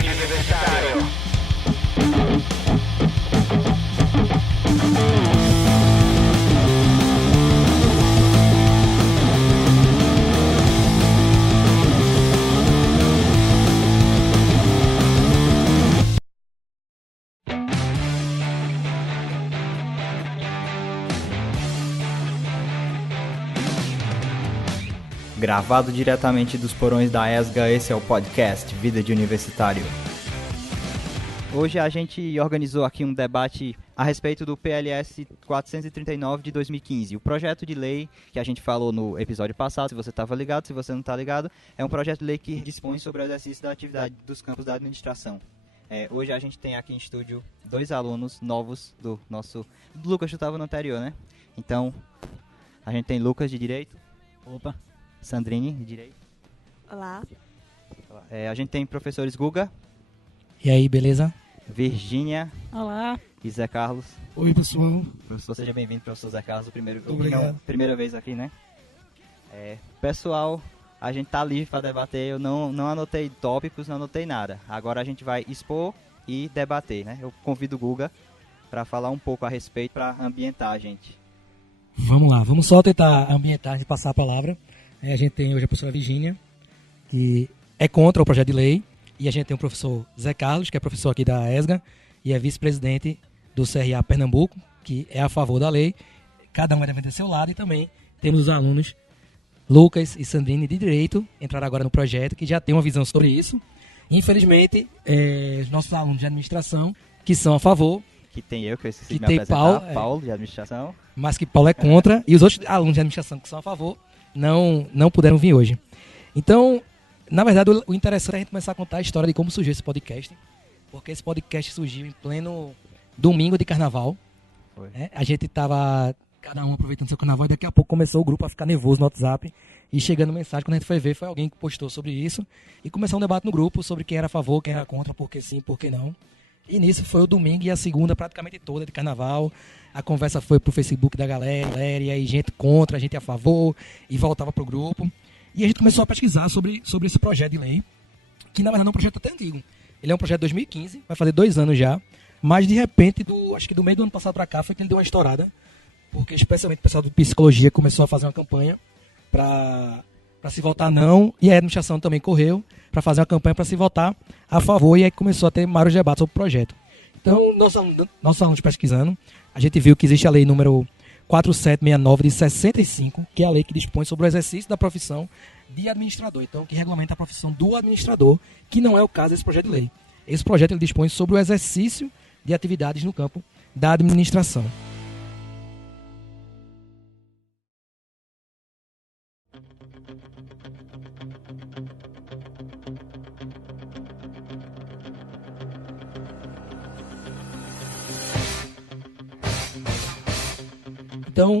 Universitário. Gravado diretamente dos porões da ESGA, esse é o podcast Vida de Universitário. Hoje a gente organizou aqui um debate a respeito do PLS 439 de 2015. O projeto de lei que a gente falou no episódio passado, se você estava ligado, se você não está ligado, é um projeto de lei que dispõe sobre o exercício da atividade dos campos da administração. Hoje a gente tem aqui em estúdio 2 alunos novos do nosso... Lucas, tu estava no anterior, né? Então, a gente tem Lucas de Direito. Opa. Sandrine, de Direito. Olá. A gente tem professores Guga. E aí, beleza? Virgínia. Olá. E Zé Carlos. Oi, pessoal. Professor, seja bem-vindo, professor Zé Carlos. Obrigado. Primeira vez aqui, né? Pessoal, a gente tá livre para debater. Eu não anotei tópicos, não anotei nada. Agora a gente vai expor e debater, né? Eu convido o Guga para falar um pouco a respeito, para ambientar a gente. Vamos lá, vamos só tentar ambientar e passar a palavra. A gente tem hoje a professora Virgínia, que é contra o projeto de lei, e a gente tem o professor Zé Carlos, que é professor aqui da ESGA, e é vice-presidente do CRA Pernambuco, que é a favor da lei. Cada um vai defender seu lado, e também temos os alunos Lucas e Sandrine de Direito, entraram agora no projeto, que já tem uma visão sobre isso. Infelizmente, os nossos alunos de administração, que são a favor, que tem eu, que eu esqueci que de me tem apresentar, Paulo, de administração. Mas que Paulo é contra, e os outros alunos de administração que são a favor, não puderam vir hoje. Então, na verdade, o interessante é a gente começar a contar a história de como surgiu esse podcast, porque esse podcast surgiu em pleno domingo de carnaval. A gente estava, cada um aproveitando seu carnaval, e daqui a pouco começou o grupo a ficar nervoso no WhatsApp, e chegando mensagem, quando a gente foi ver, foi alguém que postou sobre isso, e começou um debate no grupo sobre quem era a favor, quem era contra, por que sim, por que não. E nisso foi o domingo e a segunda praticamente toda de carnaval. A conversa foi pro Facebook da galera, e aí gente contra, gente a favor, e voltava pro grupo. E a gente começou a pesquisar sobre esse projeto de lei, que na verdade é um projeto até antigo. Ele é um projeto de 2015, vai fazer 2 anos já, mas de repente, acho que do meio do ano passado pra cá, foi que ele deu uma estourada, porque especialmente o pessoal de psicologia começou a fazer uma campanha para se votar não, e a administração também correu para fazer uma campanha para se votar a favor, e aí começou a ter vários debates sobre o projeto. Então, nossos alunos pesquisando, a gente viu que existe a lei número 4769 de 65, que é a lei que dispõe sobre o exercício da profissão de administrador, então que regulamenta a profissão do administrador, que não é o caso desse projeto de lei. Esse projeto ele dispõe sobre o exercício de atividades no campo da administração. Então,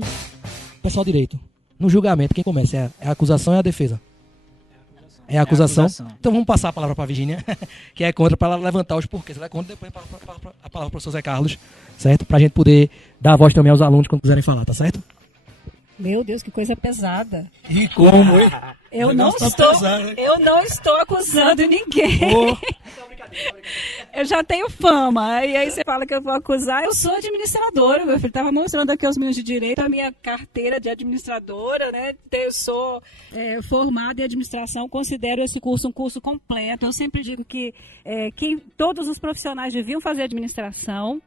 pessoal direito, no julgamento, quem começa? É a acusação ou é a defesa? É a acusação. Então vamos passar a palavra para a Virgínia, que é contra, para ela levantar os porquês. Ela é contra, depois a palavra para o professor Zé Carlos, certo? Para a gente poder dar a voz também aos alunos quando quiserem falar, tá certo? Meu Deus, que coisa pesada. E como, hein? Eu não estou acusando ninguém. Eu já tenho fama. E aí você fala que eu vou acusar. Eu sou administradora. Meu filho estava mostrando aqui aos meninos de direito a minha carteira de administradora, né? Eu sou formada em administração. Considero esse curso um curso completo. Eu sempre digo que todos os profissionais deviam fazer administração,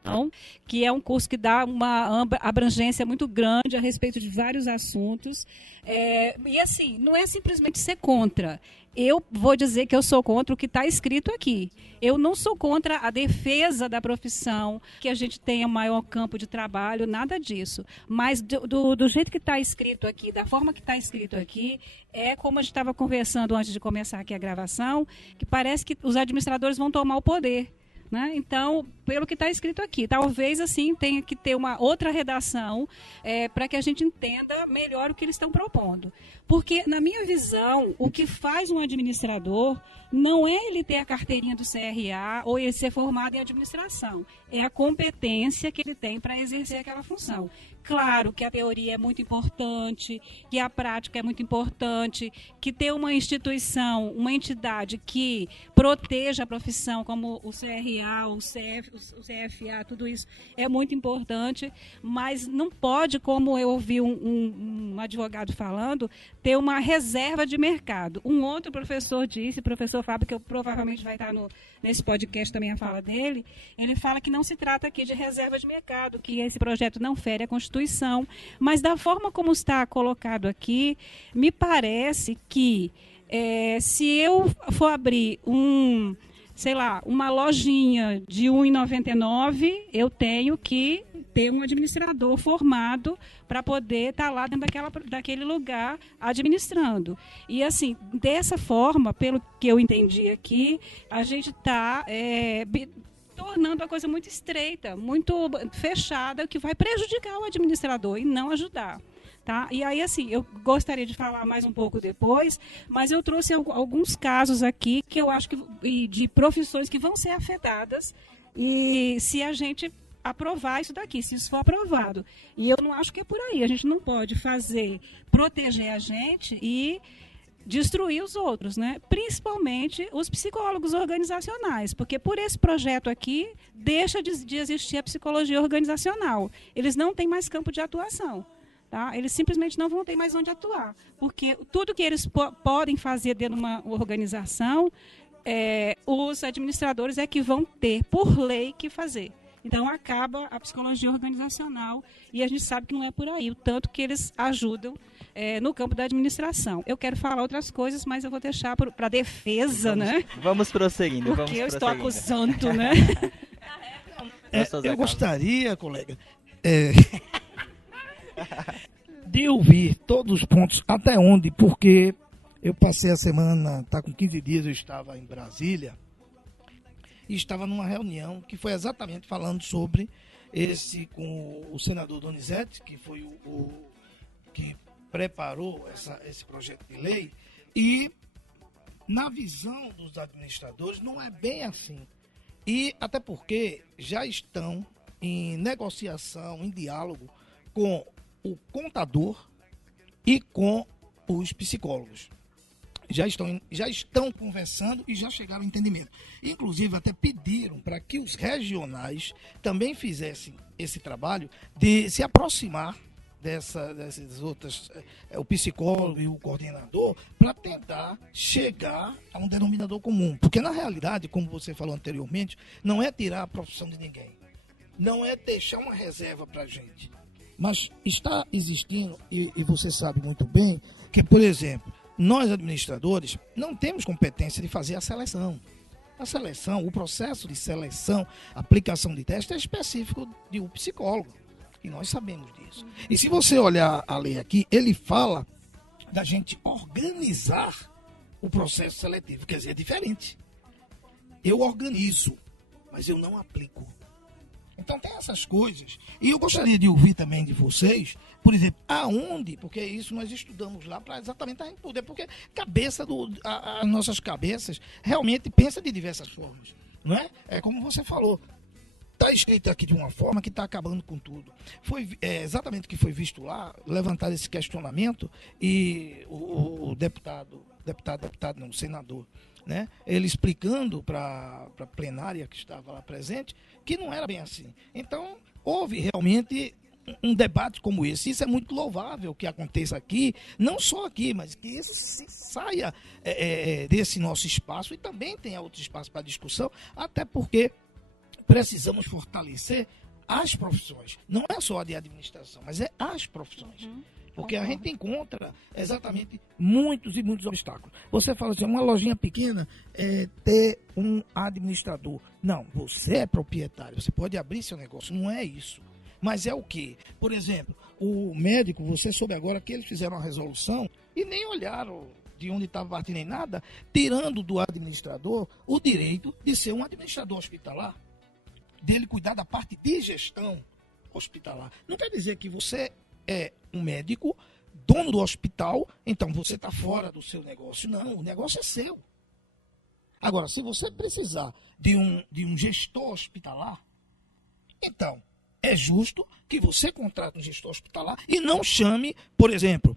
que é um curso que dá uma abrangência muito grande a respeito de vários assuntos. E assim, não é simplesmente ser contra. Eu vou dizer que eu sou contra o que está escrito aqui. Eu não sou contra a defesa da profissão, que a gente tenha um maior campo de trabalho, nada disso. Mas do jeito que está escrito aqui, da forma que está escrito aqui, é como a gente estava conversando antes de começar aqui a gravação, que parece que os administradores vão tomar o poder. Né? Então, pelo que está escrito aqui, talvez assim tenha que ter uma outra redação para que a gente entenda melhor o que eles estão propondo. Porque, na minha visão, o que faz um administrador não é ele ter a carteirinha do CRA ou ele ser formado em administração. É a competência que ele tem para exercer aquela função. Claro que a teoria é muito importante, que a prática é muito importante, que ter uma instituição, uma entidade que proteja a profissão, como o CRA, o CFA, tudo isso é muito importante, mas não pode, como eu ouvi um advogado falando, ter uma reserva de mercado. Um outro professor disse, professor Fábio, que eu provavelmente vai estar nesse podcast também a fala dele, ele fala que não se trata aqui de reserva de mercado, que esse projeto não fere a Constituição, mas da forma como está colocado aqui, me parece que se eu for abrir uma lojinha de R$ 1,99, eu tenho que ter um administrador formado para poder estar lá dentro daquele lugar administrando. E assim, dessa forma, pelo que eu entendi aqui, a gente está tornando a coisa muito estreita, muito fechada, que vai prejudicar o administrador e não ajudar. Tá? E aí, assim, eu gostaria de falar mais um pouco depois, mas eu trouxe alguns casos aqui que eu acho que de profissões que vão ser afetadas e se a gente aprovar isso daqui, se isso for aprovado. E eu não acho que é por aí. A gente não pode proteger a gente e destruir os outros, né? Principalmente os psicólogos organizacionais, porque por esse projeto aqui deixa de existir a psicologia organizacional. Eles não têm mais campo de atuação. Tá? Eles simplesmente não vão ter mais onde atuar, porque tudo que eles podem fazer dentro de uma organização, os administradores é que vão ter, por lei, que fazer. Então, acaba a psicologia organizacional e a gente sabe que não é por aí, o tanto que eles ajudam no campo da administração. Eu quero falar outras coisas, mas eu vou deixar para defesa, né? Vamos prosseguindo. Porque eu estou acusando, né? Eu gostaria, colega, de ouvir todos os pontos, até onde, porque eu passei a semana, com 15 dias, eu estava em Brasília, e estava numa reunião que foi exatamente falando sobre com o senador Donizete, que foi o que preparou esse projeto de lei, e na visão dos administradores não é bem assim. E até porque já estão em negociação, em diálogo com o contador e com os psicólogos. Já estão conversando e já chegaram ao entendimento. Inclusive, até pediram para que os regionais também fizessem esse trabalho de se aproximar dessas outras, o psicólogo e o coordenador, para tentar chegar a um denominador comum. Porque, na realidade, como você falou anteriormente, não é tirar a profissão de ninguém. Não é deixar uma reserva para a gente. Mas está existindo, e você sabe muito bem, que, por exemplo, nós administradores não temos competência de fazer a seleção. A seleção, o processo de seleção, aplicação de teste é específico de um psicólogo. E nós sabemos disso. E se você olhar a lei aqui, ele fala da gente organizar o processo seletivo. Quer dizer, é diferente. Eu organizo, mas eu não aplico. Então tem essas coisas. E eu gostaria de ouvir também de vocês, por exemplo, aonde, porque isso nós estudamos lá para exatamente a gente poder, porque as nossas cabeças realmente pensam de diversas formas, não é? É como você falou, está escrito aqui de uma forma que está acabando com tudo. Foi exatamente o que foi visto lá, levantar esse questionamento, e o senador, né? Ele explicando para a plenária que estava lá presente que não era bem assim. Então, houve realmente um debate como esse. Isso é muito louvável que aconteça aqui, não só aqui, mas que isso saia desse nosso espaço e também tenha outro espaço para discussão, até porque precisamos fortalecer as profissões. Não é só a de administração, mas é as profissões. Porque a gente encontra exatamente muitos e muitos obstáculos. Você fala assim, uma lojinha pequena é ter um administrador. Não, você é proprietário, você pode abrir seu negócio, não é isso. Mas é o quê? Por exemplo, o médico, você soube agora que eles fizeram uma resolução e nem olharam de onde estava partindo nem nada, tirando do administrador o direito de ser um administrador hospitalar, dele cuidar da parte de gestão hospitalar. Não quer dizer que você é um médico dono do hospital, então você está fora do seu negócio. Não, o negócio é seu. Agora, se você precisar de um gestor hospitalar, então é justo que você contrate um gestor hospitalar e não chame, por exemplo,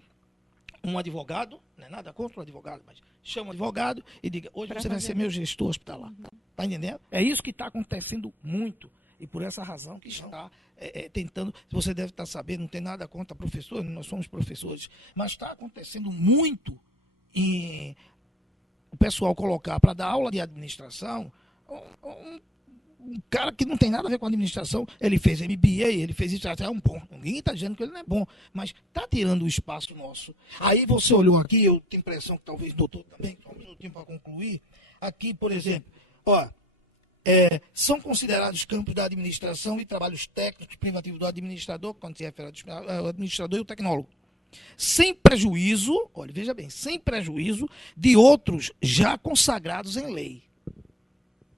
um advogado, não é nada contra o advogado, mas chama um advogado e diga, hoje você vai ser meu gestor hospitalar. Está entendendo? É isso que está acontecendo muito. E por essa razão que está tentando, você deve estar sabendo, não tem nada contra professores, nós somos professores, mas está acontecendo muito em o pessoal colocar para dar aula de administração um cara que não tem nada a ver com administração, ele fez MBA, ele fez isso, até um bom. Ninguém está dizendo que ele não é bom, mas está tirando o espaço nosso. Aí você olhou aqui, eu tenho a impressão que talvez o doutor também, só um minutinho para concluir. Aqui, por exemplo, ó, são considerados campos da administração e trabalhos técnicos privativos do administrador, quando se refere ao administrador e o tecnólogo. Sem prejuízo, olha, veja bem, sem prejuízo de outros já consagrados em lei.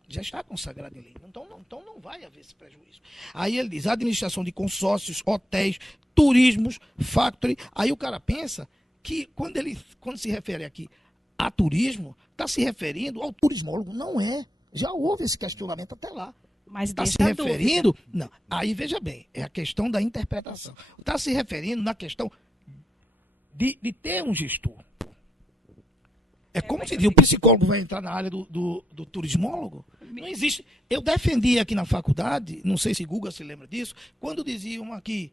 Já está consagrado em lei. Então não vai haver esse prejuízo. Aí ele diz, administração de consórcios, hotéis, turismos, factory. Aí o cara pensa que quando se refere aqui a turismo, está se referindo ao turismólogo. Não é. Já houve esse questionamento até lá. Mas está se referindo... Não, aí veja bem, é a questão da interpretação. Está se referindo na questão de ter um gestor. É como se diz, o psicólogo vai entrar na área do turismólogo? Não existe. Eu defendi aqui na faculdade, não sei se Guga se lembra disso, quando diziam aqui,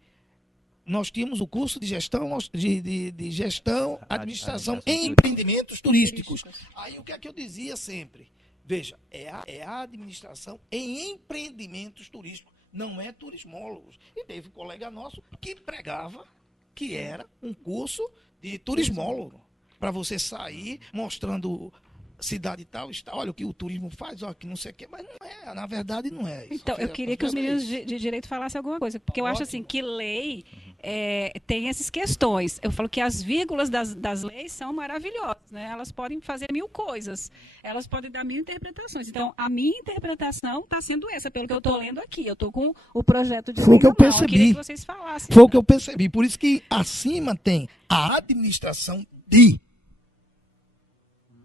nós tínhamos o curso de gestão, de gestão, administração em empreendimentos turísticos. Aí o que é que eu dizia sempre? Veja, é a administração em empreendimentos turísticos, não é turismólogos. E teve um colega nosso que pregava que era um curso de turismólogo, para você sair mostrando cidade tal, olha o que o turismo faz, olha que não sei o quê, mas não é, na verdade não é isso. Então, eu queria que os meninos de direito falassem alguma coisa, porque eu acho assim, que lei tem essas questões. Eu falo que as vírgulas das leis são maravilhosas, né? Elas podem fazer 1000 coisas, elas podem dar 1000 interpretações. Então, a minha interpretação está sendo essa, pelo que eu estou lendo aqui. Eu estou com o projeto de lei. Foi o que eu percebi. Eu queria que vocês falassem. Foi o que eu percebi. Por isso que acima tem a administração de...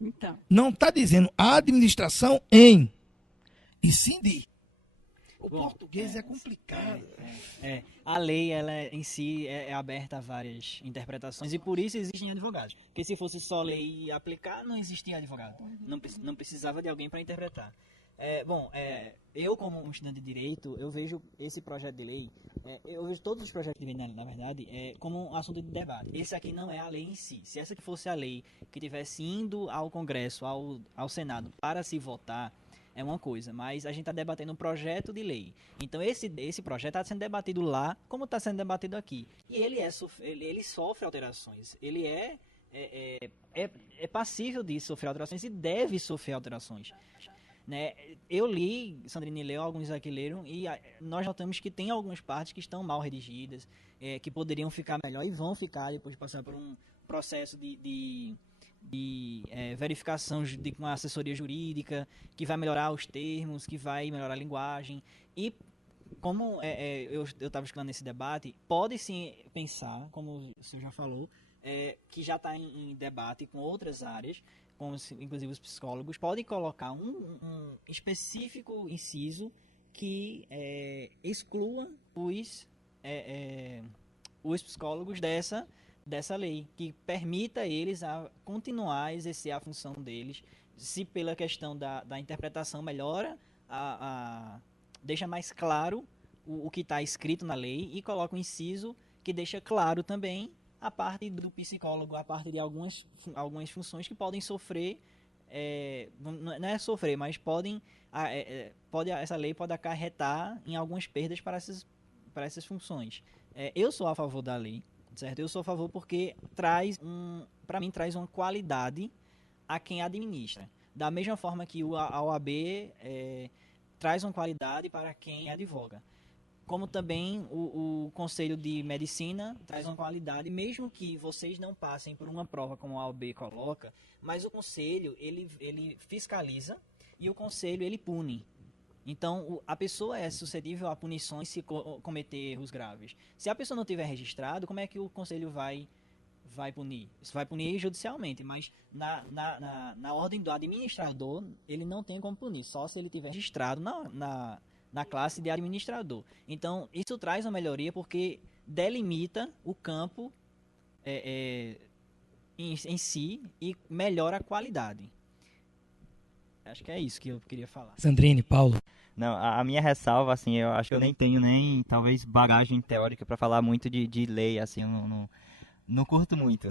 Então. Não está dizendo a administração em, e sim de. O português é complicado. A lei, ela em si é aberta a várias interpretações e por isso existem advogados. Porque se fosse só lei e aplicar, não existia advogado. Não precisava de alguém para interpretar. Eu como um estudante de direito, eu vejo esse projeto de lei, eu vejo todos os projetos de lei, na verdade, como um assunto de debate. Esse aqui não é a lei em si. Se essa que fosse a lei que tivesse indo ao Congresso, ao Senado, para se votar, é uma coisa, mas a gente está debatendo um projeto de lei. Então esse projeto está sendo debatido lá, como está sendo debatido aqui. E ele sofre alterações. Ele é passível de sofrer alterações e deve sofrer alterações. Né? Eu li, Sandrine leu, alguns aqui leram, e nós notamos que tem algumas partes que estão mal redigidas, que poderiam ficar melhor e vão ficar depois de passar por um processo de verificação com a assessoria jurídica, que vai melhorar os termos, que vai melhorar a linguagem. E como eu estava escutando nesse debate, pode-se pensar, como o senhor já falou, que já está em debate com outras áreas, como inclusive os psicólogos, podem colocar um específico inciso que exclua os psicólogos dessa lei, que permita eles a continuar a exercer a função deles, se pela questão da interpretação melhora, deixa mais claro o que está escrito na lei e coloca um inciso que deixa claro também a parte do psicólogo, a parte de algumas funções que podem sofrer, não é sofrer, mas essa lei pode acarretar em algumas perdas para essas funções. Eu sou a favor da lei, certo? Eu sou a favor porque para mim traz uma qualidade a quem administra. Da mesma forma que a OAB traz uma qualidade para quem advoga. Como também o Conselho de Medicina traz uma qualidade, mesmo que vocês não passem por uma prova como a OAB coloca, mas o Conselho, ele fiscaliza e o Conselho, ele pune. Então, a pessoa é suscetível a punições se cometer erros graves. Se a pessoa não tiver registrado, como é que o Conselho vai vai punir. Isso vai punir judicialmente, mas na ordem do administrador, ele não tem como punir, só se ele tiver registrado na classe de administrador. Então, isso traz uma melhoria porque delimita o campo em si e melhora a qualidade. Acho que é isso que eu queria falar. Sandrine, Paulo. Não, a minha ressalva, assim, eu acho que eu nem tenho talvez, bagagem teórica para falar muito de lei, assim, eu não curto muito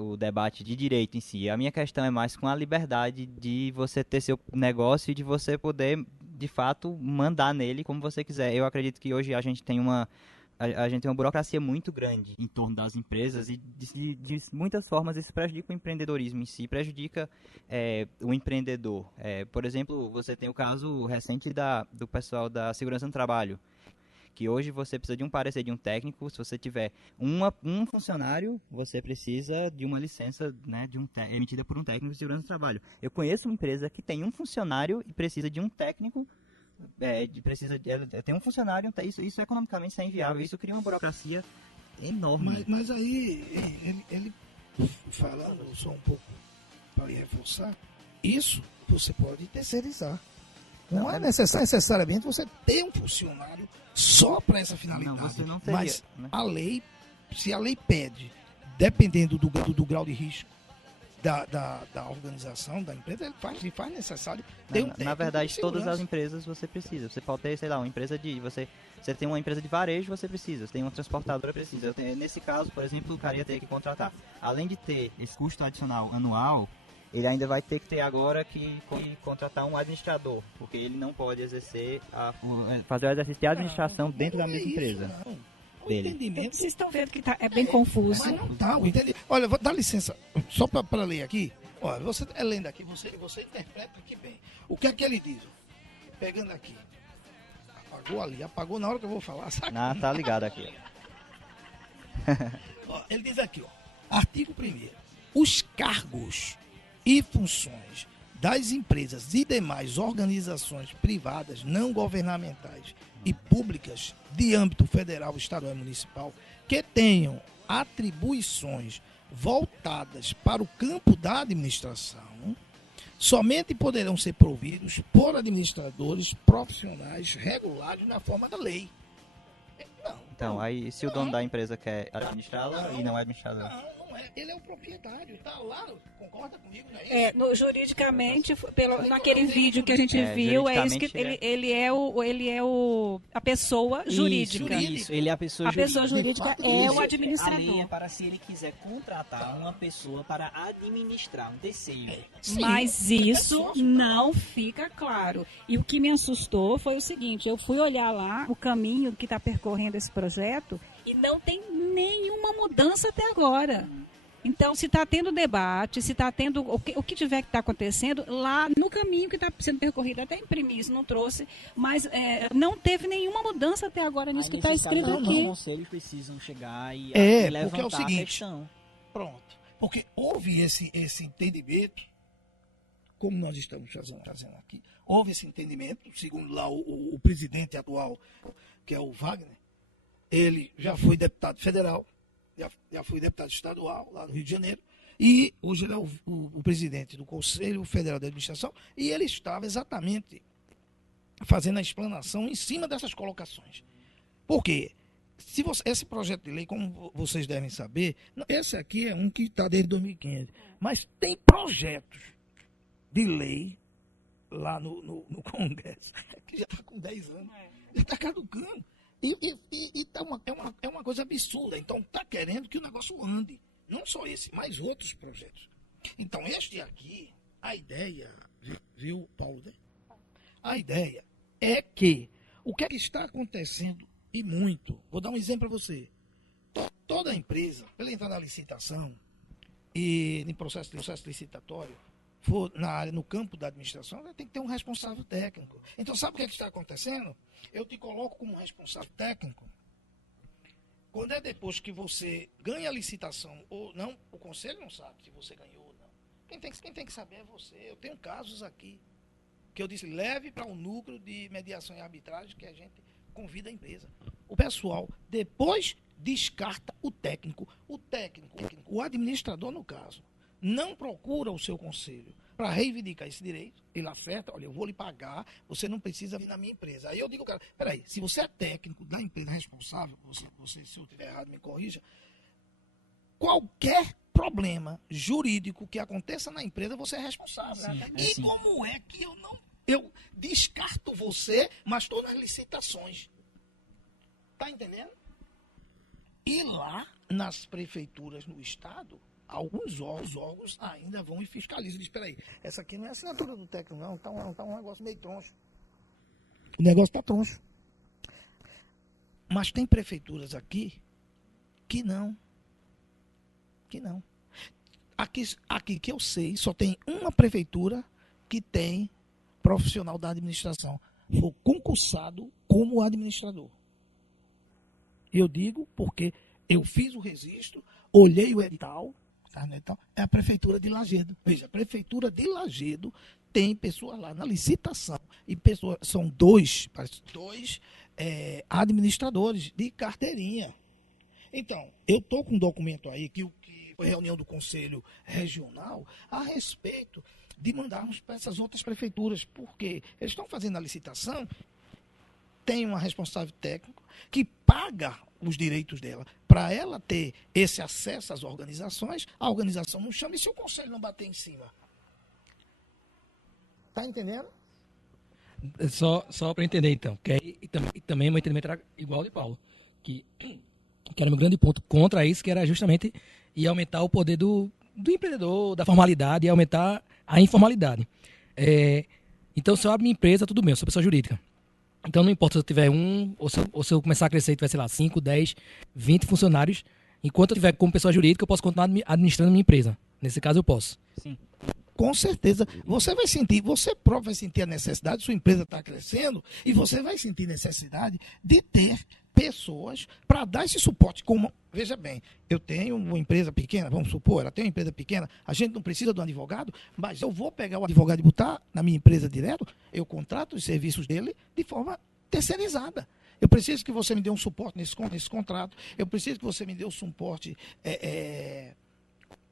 o debate de direito em si. A minha questão é mais com a liberdade de você ter seu negócio e de você poder, de fato, mandar nele como você quiser. Eu acredito que hoje a gente tem uma burocracia muito grande em torno das empresas e de muitas formas isso prejudica o empreendedorismo em si, prejudica o empreendedor. Por exemplo, você tem o caso recente do pessoal da segurança no trabalho, que hoje você precisa de um parecer de um técnico. Se você tiver um funcionário, você precisa de uma licença, né, emitida por um técnico de segurança do trabalho. Eu conheço uma empresa que tem um funcionário e precisa de um técnico. Tem um funcionário, isso economicamente é inviável, isso cria uma burocracia enorme. Mas aí ele falando só um pouco para reforçar, isso você pode terceirizar. Não é necessariamente você ter um funcionário só para essa finalidade. Não, você não teria, mas né? Se a lei pede, dependendo do grau de risco da organização, da empresa, ele faz necessário ter um técnico. Na verdade, de todas segurança. as empresas você precisa. Você pode ter, sei lá, uma empresa você tem uma empresa de varejo, você precisa. Você tem uma transportadora, precisa. Nesse caso, por exemplo, o cara ia ter que contratar. Além de ter esse custo adicional anual, ele ainda vai ter que ter agora que contratar um administrador, porque ele não pode fazer o exercício de administração dentro da mesma empresa. O entendimento. Vocês estão vendo que é bem confuso. Mas não tá, olha, vou dar licença, só para ler aqui. Olha, você lendo aqui, você interpreta aqui bem. O que é que ele diz? Pegando aqui. Apagou na hora que eu vou falar, sabe? Não, tá ligado aqui. Ó, ele diz aqui, ó, artigo 1º. Os cargos e funções das empresas e demais organizações privadas, não governamentais e públicas de âmbito federal, estadual e municipal que tenham atribuições voltadas para o campo da administração, somente poderão ser providos por administradores profissionais regulados na forma da lei. Então, aí se o dono da empresa quer administrá-la e não é administrador. Não é. Ele é o proprietário, tá lá, concorda comigo, não é isso? Juridicamente, naquele vídeo que a gente viu, é isso que ele é a pessoa jurídica. Isso, ele é a pessoa jurídica. A pessoa jurídica é o administrador. A lei é para se ele quiser contratar uma pessoa para administrar um terceiro. Sim, mas isso não fica claro. E o que me assustou foi o seguinte, eu fui olhar lá o caminho que está percorrendo esse projeto e não tem nenhuma mudança até agora. Então, se está tendo debate, se está tendo o que tiver que estar acontecendo, lá no caminho que está sendo percorrido, até imprimir isso, não trouxe, mas não teve nenhuma mudança até agora nisso que está escrito aqui. Os conselhos precisam chegar e levantar porque é o seguinte, a questão. Pronto. Porque houve esse entendimento, como nós estamos fazendo aqui, houve esse entendimento, segundo lá o presidente atual, que é o Wagner, ele já foi deputado federal, já foi deputado estadual lá no Rio de Janeiro, e hoje ele é o presidente do Conselho Federal de Administração, e ele estava exatamente fazendo a explanação em cima dessas colocações. Por quê? Esse projeto de lei, como vocês devem saber, esse aqui é um que está desde 2015, mas tem projetos de lei lá no Congresso, que já está com 10 anos, já está caducando. E tá é uma coisa absurda. Então, está querendo que o negócio ande. Não só esse, mas outros projetos. Então, este aqui, a ideia, viu, Paulo? A ideia é que o que é que está acontecendo, e muito, vou dar um exemplo para você. Toda empresa, pela entrada na licitação e em processo licitatório, for na área, no campo da administração, tem que ter um responsável técnico. Então, sabe o que é que está acontecendo? Eu te coloco como responsável técnico. Quando é depois que você ganha a licitação ou não, o conselho não sabe se você ganhou ou não. Quem tem que saber é você. Eu tenho casos aqui que eu disse, leve para um núcleo de mediação e arbitragem que a gente convida a empresa. O pessoal depois descarta o técnico. O administrador, no caso, não procura o seu conselho para reivindicar esse direito. Ele oferta, olha, eu vou lhe pagar, você não precisa vir na minha empresa. Aí eu digo, cara, peraí, se você é técnico da empresa responsável, você se eu estiver errado, me corrija, qualquer problema jurídico que aconteça na empresa, você é responsável. E como é que eu descarto você, mas estou nas licitações? Tá entendendo? E lá, nas prefeituras no estado, alguns órgãos ainda vão e fiscalizam. Diz, espera aí, essa aqui não é assinatura do técnico, não. Tá um negócio meio troncho. O negócio tá troncho. Mas tem prefeituras aqui que não. Aqui que eu sei, só tem uma prefeitura que tem profissional da administração. Foi concursado como administrador. Eu digo porque eu fiz o registro, olhei o edital, é a prefeitura de Lagedo. Veja, a prefeitura de Lagedo tem pessoas lá na licitação e são dois administradores de carteirinha. Então, eu estou com um documento aí que foi reunião do Conselho Regional a respeito de mandarmos para essas outras prefeituras, porque eles estão fazendo a licitação, tem uma responsável técnico que paga os direitos dela. Para ela ter esse acesso às organizações, a organização não chama, e se o Conselho não bater em cima? Tá entendendo? Só para entender, então. E também meu entendimento era igual de Paulo. Que era meu grande ponto contra isso, que era justamente ia aumentar o poder do empreendedor, da formalidade, e aumentar a informalidade. Então, se eu abro minha empresa, tudo bem, eu sou pessoa jurídica. Então, não importa se eu tiver ou se eu começar a crescer e tiver, sei lá, 5, 10, 20 funcionários, enquanto eu tiver como pessoa jurídica, eu posso continuar administrando minha empresa. Nesse caso, eu posso. Sim. Com certeza. Você próprio vai sentir a necessidade, sua empresa está crescendo, e você vai sentir necessidade de ter pessoas para dar esse suporte. Veja bem, eu tenho uma empresa pequena, vamos supor, ela tem uma empresa pequena, a gente não precisa de um advogado, mas eu vou pegar o advogado e botar na minha empresa direto, eu contrato os serviços dele de forma terceirizada. Eu preciso que você me dê um suporte nesse contrato, eu preciso que você me dê um suporte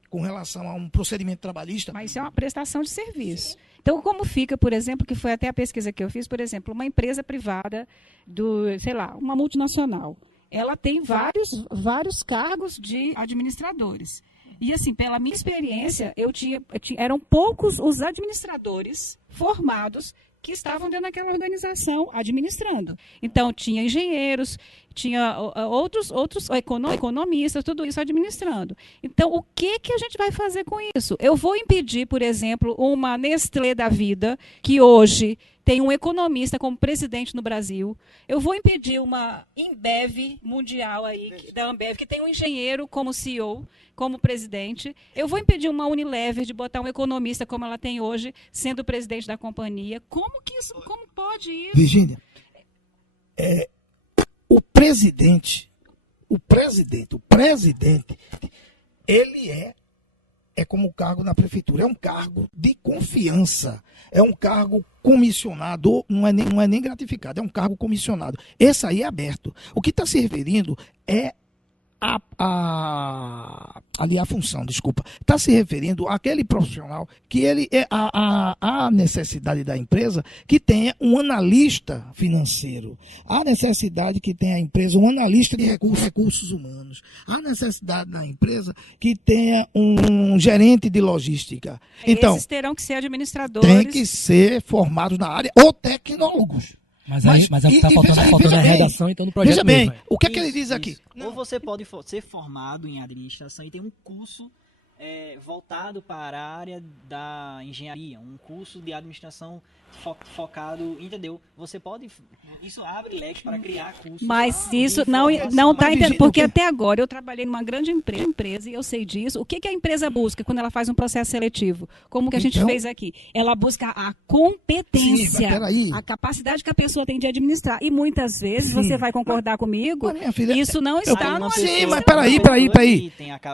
com relação a um procedimento trabalhista. Mas isso é uma prestação de serviço. Então, como fica, por exemplo, que foi até a pesquisa que eu fiz, por exemplo, uma empresa privada uma multinacional, ela tem vários cargos de administradores. E, assim, pela minha experiência, eram poucos os administradores formados que estavam dentro daquela organização administrando. Então, tinha engenheiros, tinha outros economistas, tudo isso administrando. Então, o que a gente vai fazer com isso? Eu vou impedir, por exemplo, uma Nestlé da vida, que hoje tem um economista como presidente no Brasil. Eu vou impedir uma Embev mundial aí, da Ambev, que tem um engenheiro como CEO, como presidente. Eu vou impedir uma Unilever de botar um economista como ela tem hoje, sendo presidente da companhia. Como pode isso? Virgínia, o presidente, ele é como o cargo na prefeitura, é um cargo de confiança, é um cargo comissionado, não é nem gratificado, é um cargo comissionado. Esse aí é aberto. O que está se referindo é a função, desculpa, está se referindo àquele profissional que ele é a necessidade da empresa que tenha um analista financeiro, a necessidade que tenha a empresa um analista de recursos humanos, a necessidade da empresa que tenha um gerente de logística. Então, esses terão que ser administradores. Tem que ser formados na área ou tecnólogos. Mas está faltando a redação, então, no projeto. Veja bem, mesmo, o que é que ele diz aqui? Ou você pode ser formado em administração e ter um curso voltado para a área da engenharia, um curso de administração focado, entendeu? Você pode, isso abre leque para criar cursos. Mas isso não está entendendo, porque até agora eu trabalhei numa grande empresa e eu sei disso. O que a empresa busca quando ela faz um processo seletivo? Como que a gente fez aqui? Ela busca a competência, a capacidade que a pessoa tem de administrar. E muitas vezes, você vai concordar comigo, isso não está no... Sim, mas peraí.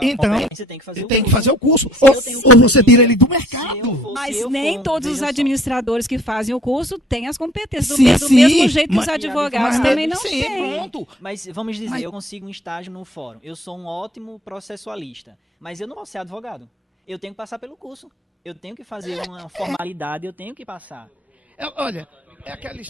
Então, você tem que fazer o curso. Ou você tira ele do mercado. Mas nem todos os administradores que fazem o curso têm as competências. Sim, do mesmo sim, jeito que os advogados também não sim, têm. Pronto. Mas vamos dizer, eu consigo um estágio no fórum. Eu sou um ótimo processualista, mas eu não posso ser advogado. Eu tenho que passar pelo curso. Eu tenho que fazer uma formalidade, eu tenho que passar. Olha, é aquela...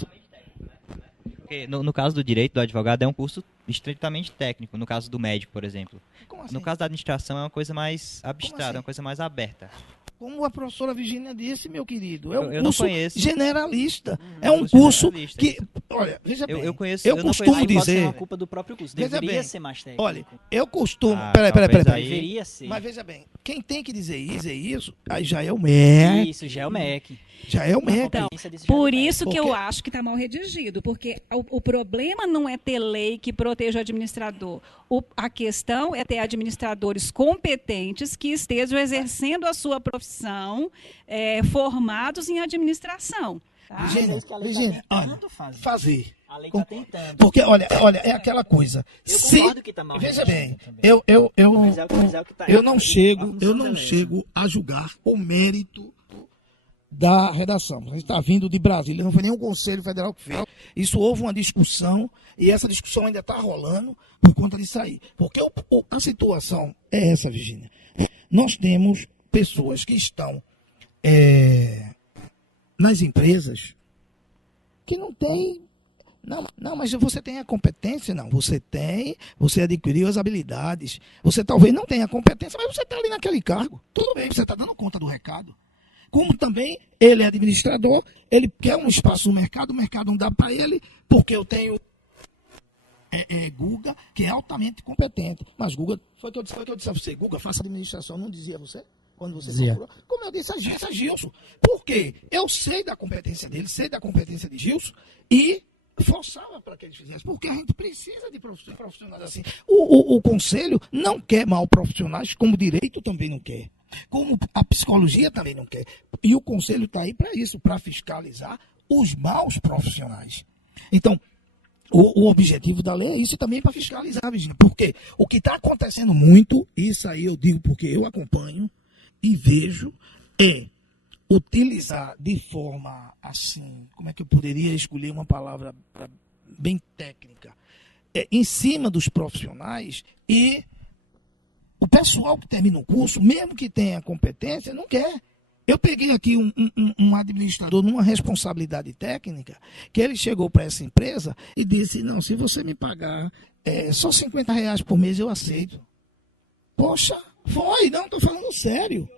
Porque no caso do direito do advogado é um curso estritamente técnico, no caso do médico, por exemplo. Como assim? No caso da administração é uma coisa mais abstrata, assim? é uma coisa mais aberta. Como a professora Virgínia disse, meu querido, é um Eu não curso conheço. generalista. É um um curso curso generalista. que... Olha, veja bem, Eu conheço, eu eu não costumo conheço. Aí pode ser dizer... uma culpa do próprio curso. Veja Deveria bem, ser mais técnico. Olha, eu costumo... Ah, Peraí. talvez aí- Deveria ser. Mas veja bem, quem tem que dizer isso, aí já é o MEC. Isso, já é o MEC. Já é o MEC. Então, Competência disso já é por do MEC. isso que Porque- eu acho que está mal redigido, porque o problema não é ter lei que proteja o administrador. A questão é ter administradores competentes que estejam exercendo a sua profissão, formados em administração. Tá? Virgínia, é isso que a lei tá Virgínia, tentando olha, fazer. A lei está tentando. Porque, olha, é aquela coisa. Eu concordo que tá mal Veja bem, redigido também. Mas é o que tá eu errado. não A chego, função eu não da lei. chego a julgar o mérito da redação. A gente está vindo de Brasília, não foi nem o Conselho Federal que fez. Isso houve uma discussão e essa discussão ainda está rolando por conta disso aí. Porque a situação é essa, Virgínia. Nós temos pessoas que estão nas empresas que não têm. Não, mas você tem a competência? Não, você adquiriu as habilidades. Você talvez não tenha a competência, mas você está ali naquele cargo. Tudo bem, você está dando conta do recado. Como também ele é administrador, ele quer um espaço no mercado, o mercado não dá para ele, porque eu tenho Guga, que é altamente competente. Mas Guga, foi o que eu disse a você, Guga, faça administração, não dizia você? Quando você Dizia. procurou? Como eu disse a Gilson. Por quê? Eu sei da competência dele, sei da competência de Gilson e forçava para que eles fizessem, porque a gente precisa de profissionais assim. O conselho não quer mal profissionais, como o direito também não quer, como a psicologia também não quer. E o conselho está aí para isso, para fiscalizar os maus profissionais. Então, o objetivo da lei é isso também para fiscalizar, Virgínia, porque o que está acontecendo muito, isso aí eu digo porque eu acompanho e vejo, é utilizar de forma assim, como é que eu poderia escolher uma palavra bem técnica, em cima dos profissionais, e o pessoal que termina o curso, mesmo que tenha competência, não quer. Eu peguei aqui um administrador numa responsabilidade técnica, que ele chegou para essa empresa e disse, não, se você me pagar só R$50 por mês, eu aceito. Poxa, não, estou falando sério.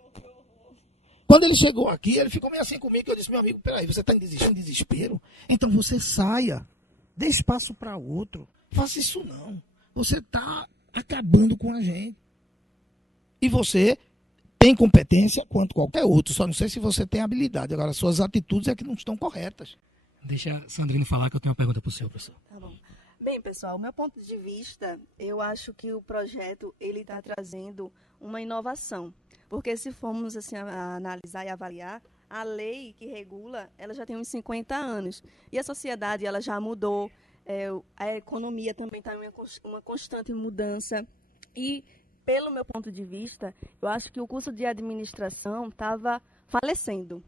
Quando ele chegou aqui, ele ficou meio assim comigo, eu disse, meu amigo, peraí, você está em desespero? Então você saia, dê espaço para outro, faça isso não. Você está acabando com a gente. E você tem competência quanto qualquer outro, só não sei se você tem habilidade. Agora, suas atitudes é que não estão corretas. Deixa a Sandrine falar que eu tenho uma pergunta para o senhor, professor. Tá bom. Bem, pessoal, meu ponto de vista, eu acho que o projeto ele está trazendo uma inovação, porque se formos assim a analisar e avaliar, a lei que regula, ela já tem uns 50 anos e a sociedade ela já mudou, a economia também está em uma constante mudança e pelo meu ponto de vista, eu acho que o curso de administração estava falecendo,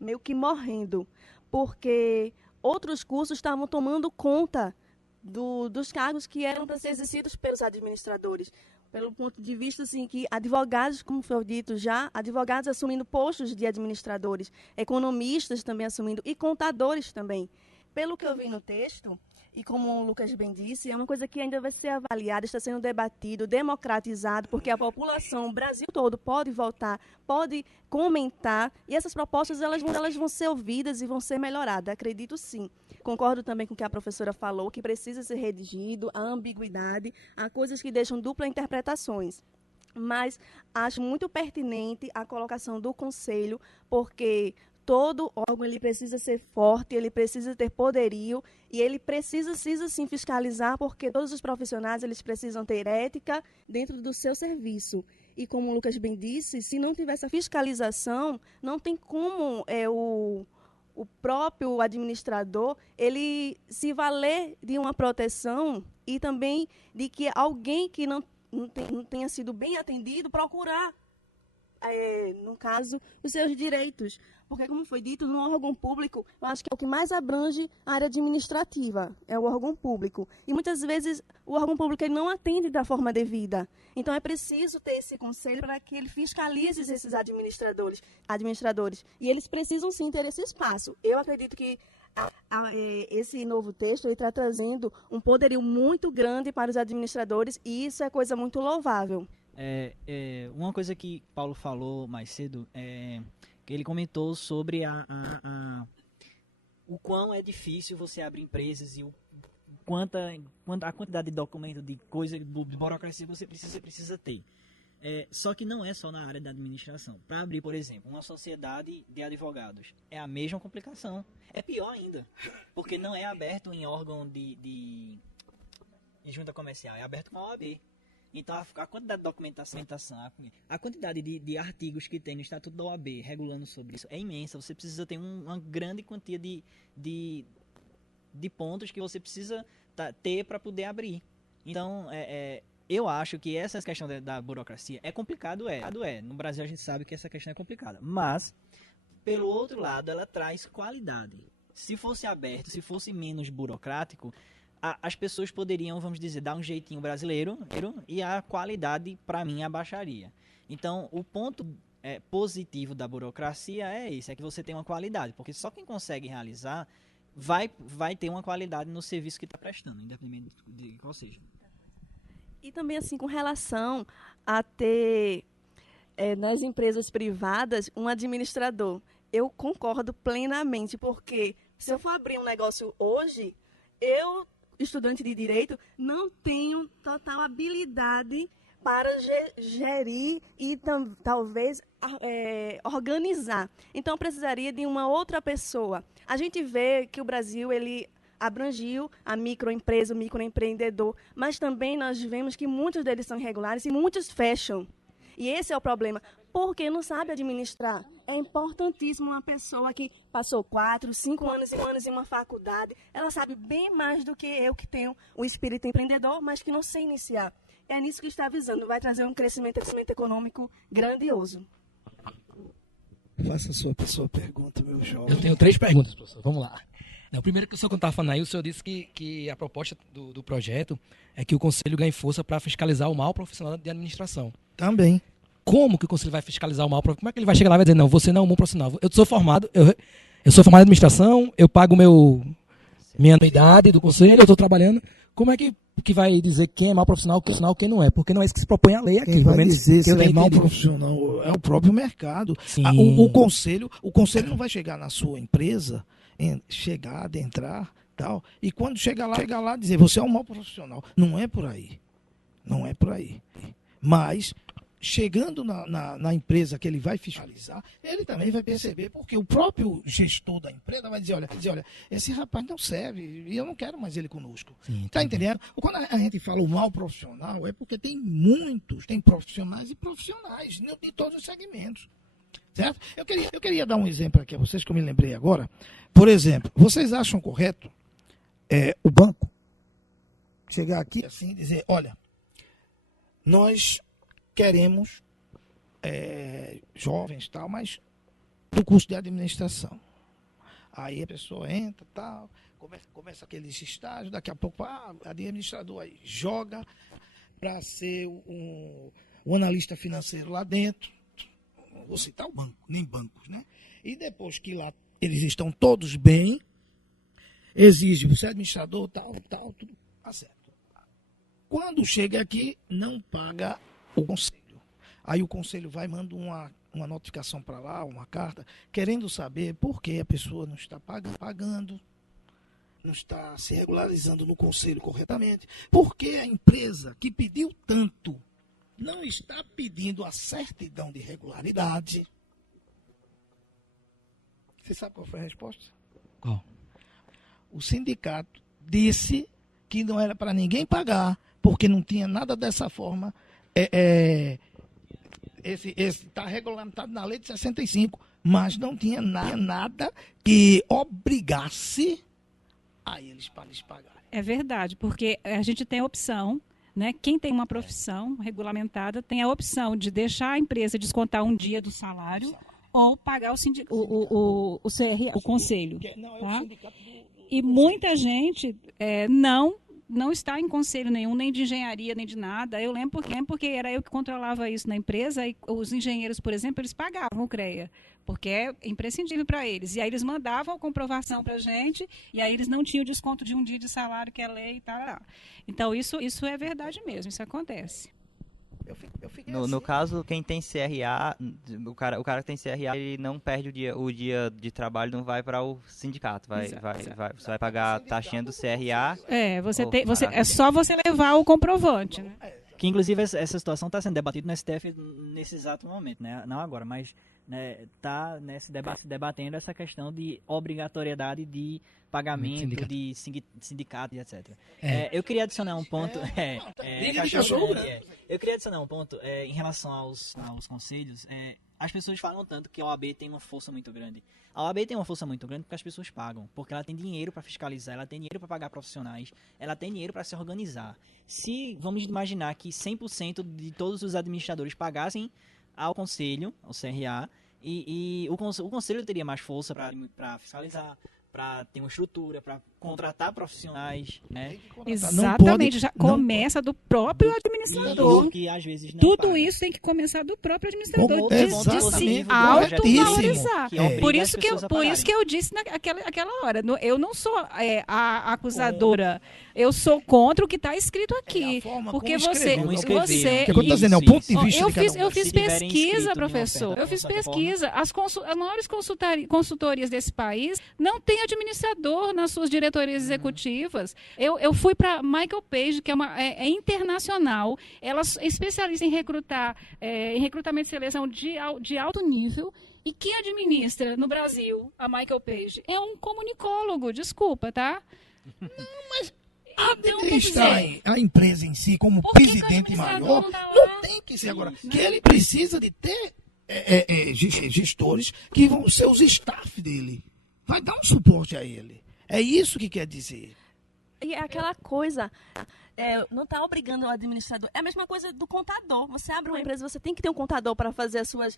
meio que morrendo, porque outros cursos estavam tomando conta dos cargos que eram para ser exercidos pelos administradores. Pelo ponto de vista assim, que advogados, como foi dito já, advogados assumindo postos de administradores, economistas também assumindo e contadores também. Pelo que eu vi no texto, e como o Lucas bem disse, é uma coisa que ainda vai ser avaliada, está sendo debatido, democratizado, porque a população, o Brasil todo, pode votar, pode comentar, e essas propostas elas vão ser ouvidas e vão ser melhoradas, acredito sim. Concordo também com o que a professora falou, que precisa ser redigido, a ambiguidade, há coisas que deixam dupla interpretações. Mas acho muito pertinente a colocação do conselho, porque todo órgão ele precisa ser forte, ele precisa ter poderio e ele precisa sim fiscalizar, porque todos os profissionais eles precisam ter ética dentro do seu serviço. E como o Lucas bem disse, se não tiver essa fiscalização, não tem como o próprio administrador ele se valer de uma proteção e também de que alguém que não tenha sido bem atendido procurar, no caso, os seus direitos. Porque, como foi dito, no órgão público, eu acho que é o que mais abrange a área administrativa, é o órgão público. E muitas vezes o órgão público ele não atende da forma devida. Então é preciso ter esse conselho para que ele fiscalize esses administradores. E eles precisam sim ter esse espaço. Eu acredito que esse novo texto está trazendo um poderio muito grande para os administradores e isso é coisa muito louvável. Uma coisa que Paulo falou mais cedo que ele comentou sobre o quão é difícil você abrir empresas e a quantidade de documento, de coisa, de burocracia que você precisa ter. Só que não é só na área da administração. Para abrir, por exemplo, uma sociedade de advogados, é a mesma complicação. É pior ainda, porque não é aberto em órgão de junta comercial, é aberto com a OAB. Então, a quantidade de documentação, a quantidade de artigos que tem no Estatuto da OAB regulando sobre isso é imensa. Você precisa ter uma grande quantia de pontos que você precisa ter para poder abrir. Então, eu acho que essa questão da burocracia é complicado, No Brasil, a gente sabe que essa questão é complicada. Mas, pelo outro lado, ela traz qualidade. Se fosse aberto, se fosse menos burocrático, as pessoas poderiam, vamos dizer, dar um jeitinho brasileiro e a qualidade, para mim, abaixaria. Então, o ponto positivo da burocracia é esse, é que você tem uma qualidade, porque só quem consegue realizar vai ter uma qualidade no serviço que está prestando, independente de qual seja. E também, assim, com relação a ter nas empresas privadas um administrador, eu concordo plenamente, porque se eu for abrir um negócio hoje, eu, estudante de direito, não tenho total habilidade para gerir e talvez organizar. Então, eu precisaria de uma outra pessoa. A gente vê que o Brasil, ele abrangiu a microempresa, o microempreendedor, mas também nós vemos que muitos deles são irregulares e muitos fecham. E esse é o problema, porque não sabe administrar. É importantíssimo uma pessoa que passou 4, 5 anos em uma faculdade, ela sabe bem mais do que eu, que tenho o espírito empreendedor, mas que não sei iniciar. É nisso que está visando, vai trazer um crescimento econômico grandioso. Faça a sua pergunta, meu jovem. Eu tenho 3 perguntas, professor. Vamos lá. O primeiro que o senhor estava falando aí, o senhor disse que a proposta do projeto é que o Conselho ganhe força para fiscalizar o mal profissional de administração. Também. Como que o Conselho vai fiscalizar o mal profissional? Como é que ele vai chegar lá e vai dizer, não, você não é um bom profissional? Eu sou formado em administração, eu pago minha anuidade do Conselho, eu estou trabalhando. Como é que vai dizer quem é mau profissional, quem não é? Porque não é isso que se propõe a lei aqui. Quem vai dizer se é mau profissional é o próprio mercado. O conselho não vai chegar na sua empresa, adentrar, tal, e quando chegar lá dizer, você é um mau profissional. Não é por aí. Mas, chegando na empresa que ele vai fiscalizar, ele também vai perceber, porque o próprio gestor da empresa vai dizer, olha, esse rapaz não serve e eu não quero mais ele conosco. Está entendendo? Quando a gente fala o mal profissional, é porque tem profissionais e profissionais de todos os segmentos. Certo? Eu queria dar um exemplo aqui a vocês que eu me lembrei agora. Por exemplo, vocês acham correto o banco chegar aqui assim e dizer, olha, nós queremos jovens tal, mas do curso de administração. Aí a pessoa entra, tal, começa aqueles estágios, daqui a pouco administrador aí joga para ser um analista financeiro lá dentro. Vou citar o banco, nem bancos, né? E depois que lá eles estão todos bem, exige você é administrador, tal, tudo tá certo. Quando chega aqui, não paga o conselho. Aí o conselho vai e manda uma notificação para lá, uma carta, querendo saber por que a pessoa não está pagando, não está se regularizando no conselho corretamente, por que a empresa que pediu tanto não está pedindo a certidão de regularidade. Você sabe qual foi a resposta? Qual? O sindicato disse que não era para ninguém pagar, porque não tinha nada dessa forma. Esse está regulamentado na lei de 65, mas não tinha nada que obrigasse a eles pagarem. É verdade, porque a gente tem a opção, né? Quem tem uma profissão regulamentada tem a opção de deixar a empresa descontar um dia do salário ou pagar o CRA, o conselho. Não, é o Tá? sindicato E muita gente não está em conselho nenhum, nem de engenharia, nem de nada. Eu lembro porque era eu que controlava isso na empresa, e os engenheiros, por exemplo, eles pagavam o CREA, porque é imprescindível para eles. E aí eles mandavam a comprovação para a gente, e aí eles não tinham desconto de um dia de salário, que é lei e tal. Então, isso é verdade mesmo, isso acontece. Eu fiquei No assim. caso, quem tem CRA, o cara que tem CRA, ele não perde o dia de trabalho, não vai para o sindicato. Você vai pagar a taxinha do CRA. É só você levar o comprovante, né? Que inclusive essa situação está sendo debatida no STF nesse exato momento, né? Não agora, mas está se debatendo essa questão de obrigatoriedade de pagamento de sindicato e etc. Eu queria adicionar um ponto. Eu queria adicionar um ponto em relação aos conselhos. As pessoas falam tanto que a OAB tem uma força muito grande. A OAB tem uma força muito grande porque as pessoas pagam, porque ela tem dinheiro para fiscalizar, ela tem dinheiro para pagar profissionais, ela tem dinheiro para se organizar. Se vamos imaginar que 100% de todos os administradores pagassem ao conselho, ao CRA, e o conselho teria mais força para fiscalizar, para ter uma estrutura, para contratar profissionais, né? Exatamente, já começa do próprio administrador. Que às vezes não Tudo paga. isso tem que começar do próprio administrador, de Exatamente. se autovalorizar. Que obriga Por as isso pessoas a que pagarem. eu disse naquela hora, eu não sou a acusadora, eu sou contra o que está escrito aqui. a forma Porque como escreveu, como escreveram. O que eu estou dizendo é o ponto de Isso. vista Eu de cada um. fiz Se tiverem pesquisa, escrito de uma professor. certa Eu fiz forma. pesquisa. As maiores consultorias desse país não têm administrador nas suas diretorias executivas. Eu fui para Michael Page, que é internacional. Ela é especialista em recrutamento e seleção de alto nível. E quem administra no Brasil a Michael Page é um comunicólogo, desculpa, tá? Administrar a empresa em si como Por que que o presidente administrador maior não tá lá? não tem que ser agora. Que ele precisa de ter gestores que vão ser os staff dele. Vai dar um suporte a ele. É isso que quer dizer. E é aquela coisa, não está obrigando o administrador. É a mesma coisa do contador. Você abre uma empresa, você tem que ter um contador para fazer as suas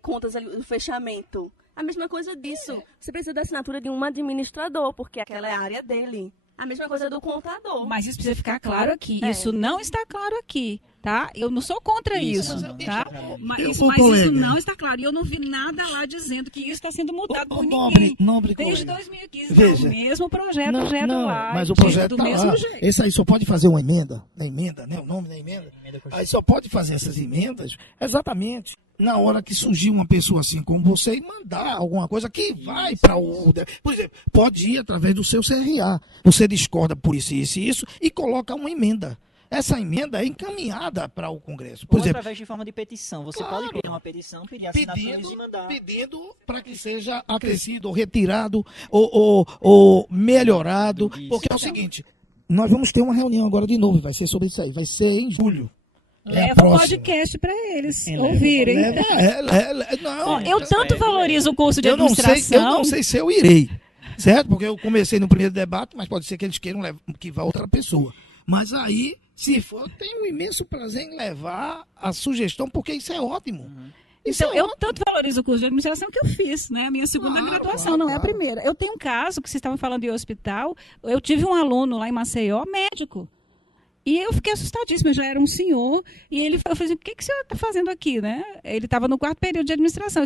contas ali, o fechamento. A mesma coisa disso. Você precisa da assinatura de um administrador, porque aquela é a área dele. A mesma coisa do contador. Mas isso precisa ficar claro aqui. Isso não está claro aqui, tá? Eu não sou contra isso, tá? Mas isso não está claro. E eu não vi nada lá dizendo que isso está sendo mudado por ninguém. Nobre Desde colega. 2015, Veja. o mesmo projeto Não, lá. mas o projeto do tá mesmo lá. jeito. Esse aí só pode fazer uma emenda, né? O nome da emenda. Aí só pode fazer essas emendas exatamente na hora que surgir uma pessoa assim como você e mandar alguma coisa que vai para o... Por exemplo, pode ir através do seu CRA. Você discorda por isso, isso e isso e coloca uma emenda. Essa emenda é encaminhada para o Congresso. Por Ou exemplo, através de forma de petição. Você Claro. pode criar uma petição, pedir assinaturas e mandar. pedindo para que seja acrescido, ou retirado, ou melhorado. Isso. Porque é o seguinte, nós vamos ter uma reunião agora de novo, vai ser sobre isso aí, vai ser em julho. Leva o podcast para eles ouvirem. Não, Eu tanto valorizo o curso de eu administração. não sei se eu irei, certo? Porque eu comecei no primeiro debate, mas pode ser que eles queiram que vá outra pessoa. Mas aí, se for, eu tenho um imenso prazer em levar a sugestão, porque isso é ótimo. Isso Então, é eu ótimo. tanto valorizo o curso de administração que eu fiz, né? A minha segunda Claro, graduação, claro, não é a claro. primeira. Eu tenho um caso que vocês estavam falando de hospital. Eu tive um aluno lá em Maceió, médico. E eu fiquei assustadíssima, eu já era um senhor, e eu falei assim, o que o senhor está fazendo aqui, né? Ele estava no 4º período de administração.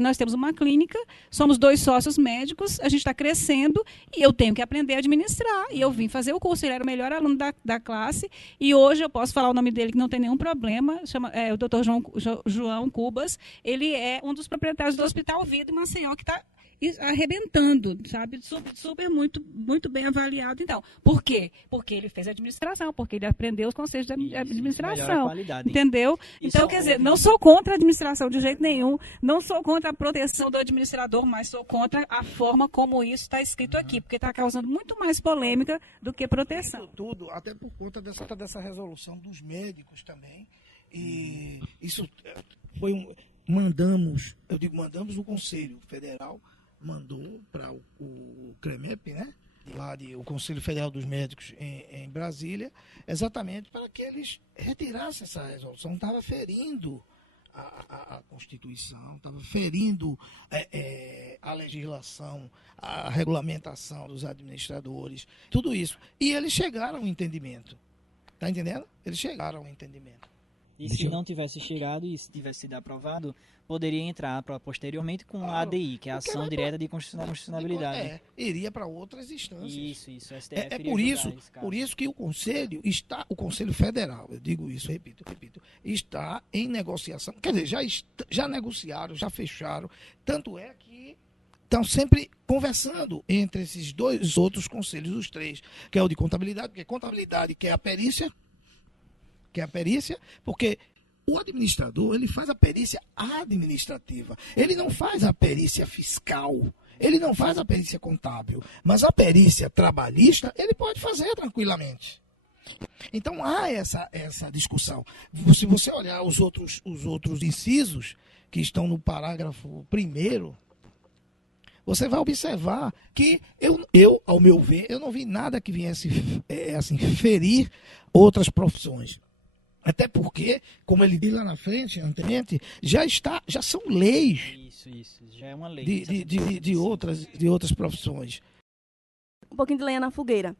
Nós temos uma clínica, somos 2 sócios médicos, a gente está crescendo, e eu tenho que aprender a administrar. E eu vim fazer o curso, ele era o melhor aluno da classe, e hoje eu posso falar o nome dele que não tem nenhum problema, o doutor João Cubas, ele é um dos proprietários do Hospital Vida em Maceió, que está arrebentando, sabe? Super muito, muito bem avaliado. Então, por quê? Porque ele fez administração, porque ele aprendeu os conceitos de Melhora a administração. qualidade. Entendeu? Isso Então, é quer dizer, não sou contra a administração de jeito nenhum, não sou contra a proteção do administrador, mas sou contra a forma como isso está escrito aqui, porque está causando muito mais polêmica do que proteção. Tudo, até por conta dessa resolução dos médicos também. E isso foi mandamos o Conselho Federal, mandou para o CREMEP, né? Lá o Conselho Federal dos Médicos em Brasília, exatamente para que eles retirassem essa resolução. Estava ferindo a Constituição, estava ferindo a legislação, a regulamentação dos administradores, tudo isso. E eles chegaram ao entendimento. Está entendendo? Eles chegaram ao entendimento. E se não tivesse chegado e se tivesse sido aprovado, poderia entrar posteriormente com a ADI, que é a Ação Direta de Constitucionalidade. Iria para outras instâncias. Isso, o STF É iria por isso que o Conselho Federal, eu digo isso, repito, está em negociação. Quer dizer, já negociaram, já fecharam. Tanto é que estão sempre conversando entre esses dois outros conselhos, os três, que é o de contabilidade, que é a perícia, porque o administrador, ele faz a perícia administrativa. Ele não faz a perícia fiscal. Ele não faz a perícia contábil. Mas a perícia trabalhista, ele pode fazer tranquilamente. Então, há essa discussão. Se você olhar os outros incisos que estão no parágrafo 1º, você vai observar que eu, ao meu ver, eu não vi nada que viesse ferir outras profissões. Até porque, como ele diz lá na frente, anteriormente, já são leis. Isso, já é uma lei. De outras profissões. Um pouquinho de lenha na fogueira.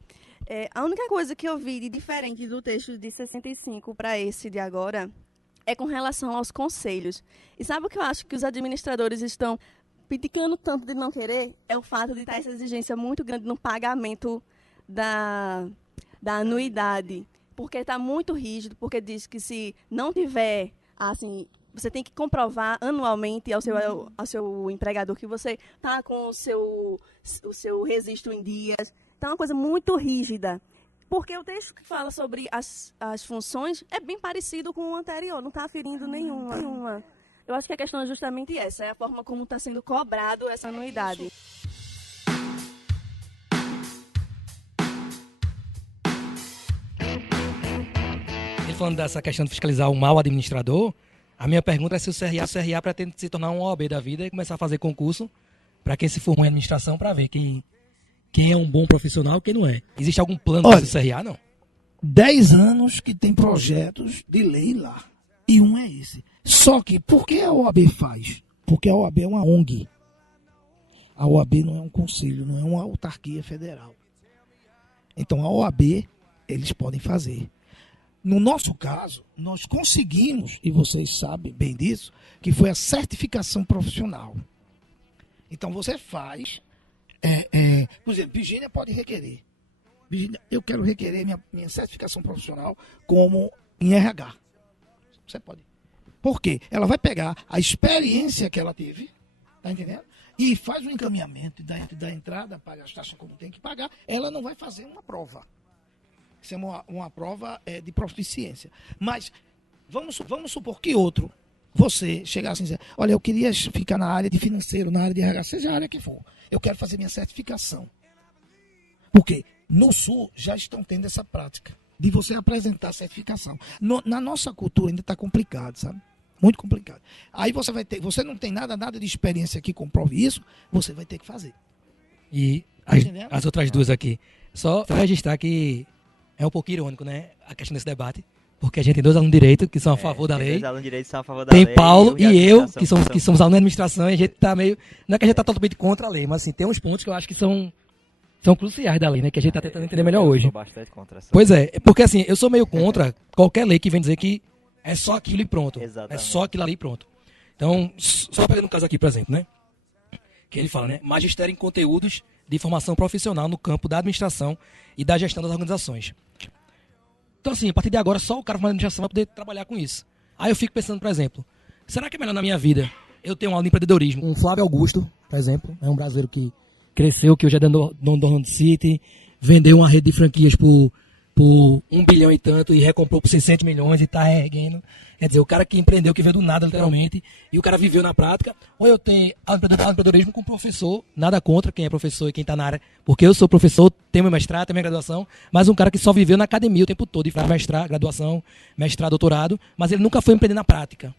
A única coisa que eu vi de diferente do texto de 65 para esse de agora é com relação aos conselhos. E sabe o que eu acho que os administradores estão piticando tanto de não querer? É o fato de estar essa exigência muito grande no pagamento da anuidade. Porque está muito rígido, porque diz que se não tiver, assim, você tem que comprovar anualmente ao seu empregador que você está com o seu registro em dias. Então é uma coisa muito rígida. Porque o texto que fala sobre as funções é bem parecido com o anterior, não está aferindo nenhuma. Eu acho que a questão é justamente essa, é a forma como está sendo cobrado essa anuidade. Falando dessa questão de fiscalizar o mau administrador, a minha pergunta é se o CRA pretende se tornar um OAB da vida e começar a fazer concurso para quem se formou em administração para ver quem é um bom profissional e quem não é. Existe algum plano para o CRA, não? 10 anos que tem projetos de lei lá. E um é esse. Só que, por que a OAB faz? Porque a OAB é uma ONG. A OAB não é um conselho, não é uma autarquia federal. Então, a OAB, eles podem fazer. No nosso caso, nós conseguimos, e vocês sabem bem disso, que foi a certificação profissional. Então você faz, por exemplo, Virgínia pode requerer. Virgínia, eu quero requerer minha certificação profissional como em RH. Você pode. Por quê? Ela vai pegar a experiência que ela teve, tá entendendo? E faz um encaminhamento da entrada, paga as taxas como tem que pagar. Ela não vai fazer uma prova. Isso é uma prova de proficiência. Mas vamos supor que outro, você chegasse e dizer, olha, eu queria ficar na área de financeiro, na área de RH, seja a área que for. Eu quero fazer minha certificação. Porque no Sul já estão tendo essa prática de você apresentar a certificação. Na nossa cultura ainda está complicado, sabe? Muito complicado. Aí você não tem nada de experiência que comprove isso, você vai ter que fazer. E as outras duas aqui. Só para registrar que é um pouco irônico, né? A questão desse debate. Porque a gente tem 2 alunos de direito que são a favor da lei. 2 alunos de direito são a favor da lei. Tem Paulo e eu, que somos alunos de administração, e a gente tá meio. Não é que a gente tá totalmente contra a lei, mas assim, tem uns pontos que eu acho que são cruciais da lei, né? Que a gente tá tentando entender melhor hoje. Eu sou bastante contra essa. Pois é, porque assim, eu sou meio contra qualquer lei que vem dizer que é só aquilo e pronto. Exatamente. É só aquilo ali e pronto. Então, só pegando um caso aqui, por exemplo, né? Que ele fala, né? Magistério em conteúdos de formação profissional no campo da administração e da gestão das organizações. Então, assim, a partir de agora, só o cara formado em administração vai poder trabalhar com isso. Aí eu fico pensando, por exemplo, será que é melhor na minha vida eu ter uma aula de empreendedorismo? Um Flávio Augusto, por exemplo, é um brasileiro que cresceu, que hoje é dono do Orlando City, vendeu uma rede de franquias por 1 bilhão e tanto e recomprou por 600 milhões e está erguendo. Quer dizer, o cara que empreendeu, que veio do nada, literalmente, e o cara viveu na prática. Ou eu tenho empreendedorismo com professor, nada contra quem é professor e quem está na área, porque eu sou professor, tenho meu mestrado, tenho minha graduação, mas um cara que só viveu na academia o tempo todo, e faz mestrado, graduação, mestrado, doutorado, mas ele nunca foi empreender na prática.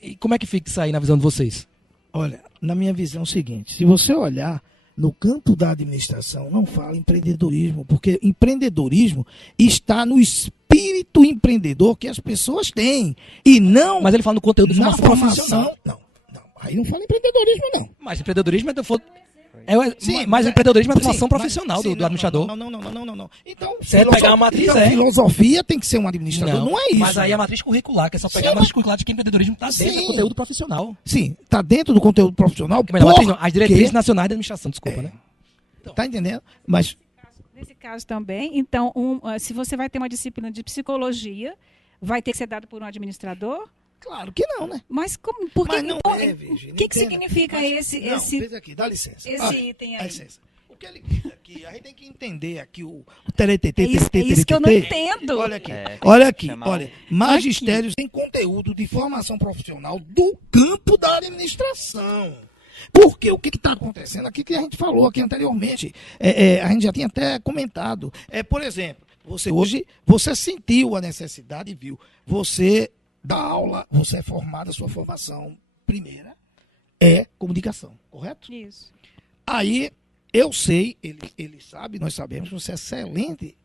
E como é que fica isso aí na visão de vocês? Olha, na minha visão é o seguinte, se você olhar no campo da administração, não fala empreendedorismo, porque empreendedorismo está no espírito espírito empreendedor que as pessoas têm. E não Mas ele fala no conteúdo de na formação profissional. formação. Não. Aí não fala em empreendedorismo, não. Mas empreendedorismo Sim, mas empreendedorismo é a formação sim, profissional sim, do administrador. Não. Então, Você pegar a matriz, então, filosofia tem que ser um administrador, não é isso. Mas aí a matriz curricular, que é só pegar Sim, a matriz curricular de que empreendedorismo está dentro Sim. do conteúdo profissional. Sim, tá dentro do conteúdo profissional. Melhor, matriz não, as porque- diretrizes nacionais de administração, desculpa, né? Tá entendendo? Mas Nesse caso também, então, se você vai ter uma disciplina de psicologia, vai ter que ser dado por um administrador? claro que não, né? Mas como, por que, Mas não por- é, Virgínia, o que entenda. significa Mas- esse, não, esse, veja aqui, dá licença. esse Olha, item dá aí? licença. O que ele diz aqui, a gente tem que entender aqui o teretetê, É isso que eu não entendo. Olha aqui, É, olha aqui, chamar olha. Magistérios tem conteúdo de formação profissional do campo da administração. Porque o que está acontecendo aqui que a gente falou aqui anteriormente, a gente já tinha até comentado. Por exemplo, você sentiu a necessidade e viu. Você dá aula, você é formado, a sua formação primeira é comunicação, correto? Isso. Aí eu sei, ele sabe, nós sabemos que você é excelente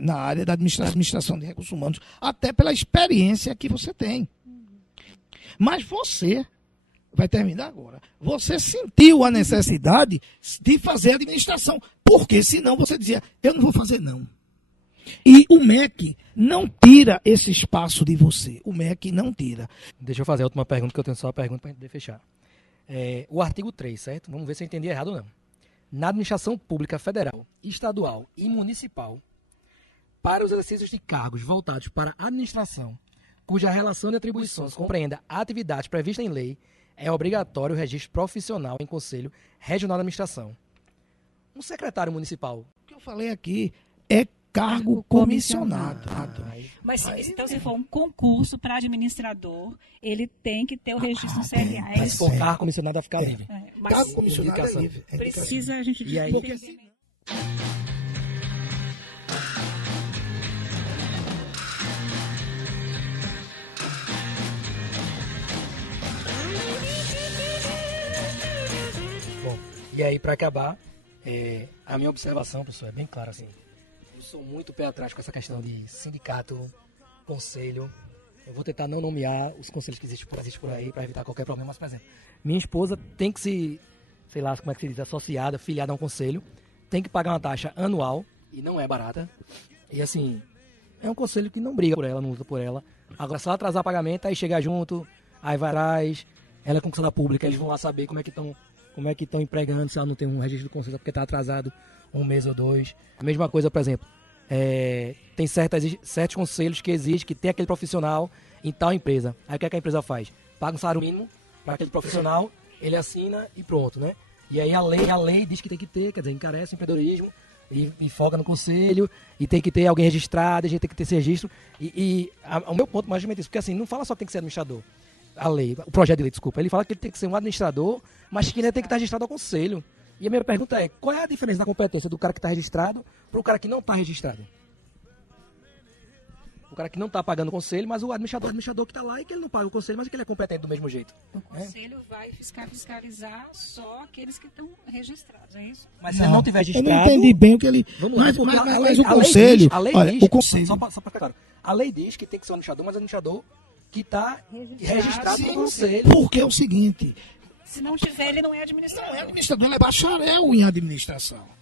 na área da administração de recursos humanos, até pela experiência que você tem. Mas você, vai terminar agora, você sentiu a necessidade de fazer administração, porque senão você dizia, eu não vou fazer não. E o MEC não tira esse espaço de você, o MEC não tira. Deixa eu fazer a última pergunta, que eu tenho só a pergunta para a gente poder fechar. O artigo 3, certo? Vamos ver se eu entendi errado ou não. Na administração pública federal, estadual e municipal, para os exercícios de cargos voltados para a administração, cuja relação de atribuições compreenda atividades previstas em lei, é obrigatório o registro profissional em Conselho Regional de Administração. Um secretário municipal. O que eu falei aqui é cargo comissionado. Mas então, se for um concurso para administrador, ele tem que ter o registro no CRA. Mas se for cargo comissionado, vai ficar livre. Mas Cargo comissionado indicação. é livre. É indicação. precisa a gente E aí? Porque assim, Bom, e aí, para acabar, a minha observação, professor, é bem clara assim. Eu sou muito pé atrás com essa questão de sindicato, conselho. Eu vou tentar não nomear os conselhos que existem por aí para evitar qualquer problema. Mas, por exemplo, minha esposa tem que se, sei lá, como é que se diz, associada, filiada a um conselho, tem que pagar uma taxa anual, e não é barata. E assim, é um conselho que não briga por ela, não luta por ela. Agora, se ela atrasar pagamento, aí chega junto, aí vai atrás, ela é concursada pública, eles vão lá saber como é que estão empregando, se ela não tem um registro do conselho porque está atrasado um mês ou dois. A mesma coisa, por exemplo, tem certos conselhos que exigem que tem aquele profissional em tal empresa. Aí o que é que a empresa faz? Paga um salário mínimo para aquele profissional, ele assina e pronto, né? E aí a lei diz que tem que ter, quer dizer, encarece o empreendedorismo e foca no conselho, e tem que ter alguém registrado, a gente tem que ter esse registro. O meu ponto mais é isso, porque assim, não fala só que tem que ser administrador. A lei, o projeto de lei, desculpa, ele fala que ele tem que ser um administrador, mas que ainda tem que estar registrado ao conselho. E a minha pergunta é, qual é a diferença da competência do cara que está registrado para o cara que não está registrado? O cara que não está pagando o conselho, mas o administrador que está lá e que ele não paga o conselho, mas que ele é competente do mesmo jeito. O conselho vai fiscalizar só aqueles que estão registrados, é isso? Mas se ele não tiver eu registrado... não entendi bem o que ele... Vamos lá, Mas porque o conselho... A lei olha, diz, o conselho... só para ficar claro, a lei diz que tem que ser um administrador, mas é um administrador que está registrado no conselho. Porque é o seguinte, Se não tiver, ele não é não administrador. é administrador, ele é bacharel em administração.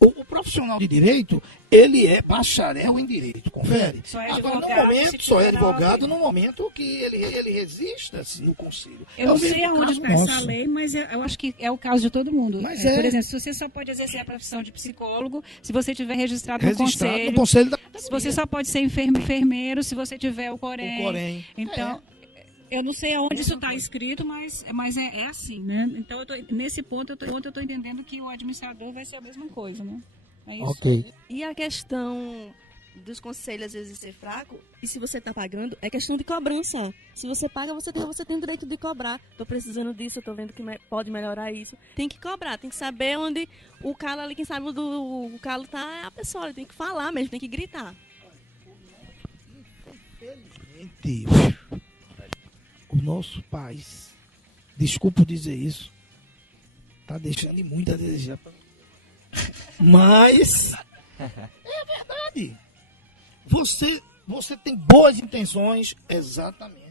O profissional de direito, ele é bacharel em direito, confere? Só é Agora, advogado, no momento, se só é tiver advogado na no momento que ele resista-se no conselho. Eu não o sei mesmo aonde caso está essa nosso. lei, mas eu acho que é o caso de todo mundo. Mas Por é. exemplo, se você só pode exercer a profissão de psicólogo se você tiver registrado, Registrado no no conselho. conselho da Se você só pode ser enfermeiro se você tiver o Corém. Corém. Então, eu não sei aonde isso está escrito, mas é assim, né? Então, nesse ponto, eu estou entendendo que o administrador vai ser a mesma coisa, né? É isso. Ok. E a questão dos conselhos às vezes ser fraco, e se você está pagando, é questão de cobrança. Se você paga, você tem o direito de cobrar. Estou precisando disso, estou vendo que pode melhorar isso. Tem que cobrar, tem que saber onde o calo ali, quem sabe o calo tá é a pessoa, ele tem que falar mesmo, tem que gritar. Infelizmente, o nosso país, desculpa dizer isso, tá deixando muito a desejar. Mas é verdade. Você tem boas intenções, exatamente.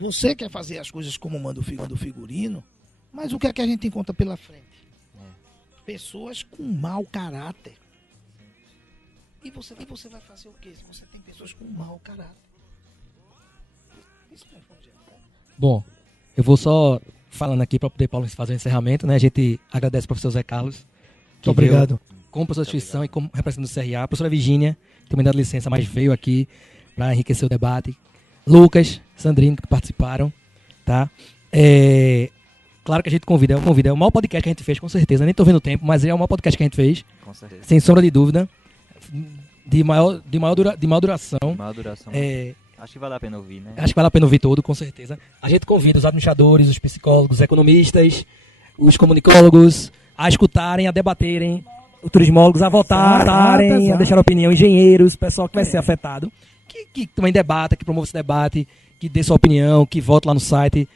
Você quer fazer as coisas como manda o figurino, mas o que é que a gente encontra pela frente? Pessoas com mau caráter. E você vai fazer o quê se você tem pessoas com mau caráter? Isso não é projeto. Bom, eu vou só falando aqui para poder Paulo fazer o encerramento, né? A gente agradece ao professor Zé Carlos. Muito obrigado. Como professor de instituição e como representante do CRA. A professora Virgínia, também dado licença, mas veio aqui para enriquecer o debate. Lucas, Sandrine, que participaram, tá? Claro que a gente convida, é o maior podcast que a gente fez, com certeza. Nem tô vendo o tempo, mas é o maior podcast que a gente fez. Com certeza. Sem sombra de dúvida. De maior duração. Maior duração. Acho que vale a pena ouvir, né? Acho que vale a pena ouvir todo, com certeza. A gente convida os administradores, os psicólogos, os economistas, os comunicólogos a escutarem, a debaterem, os turismólogos a votarem, a deixar opinião, engenheiros, pessoal que vai ser afetado, que também debata, que promova esse debate, que dê sua opinião, que vote lá no site.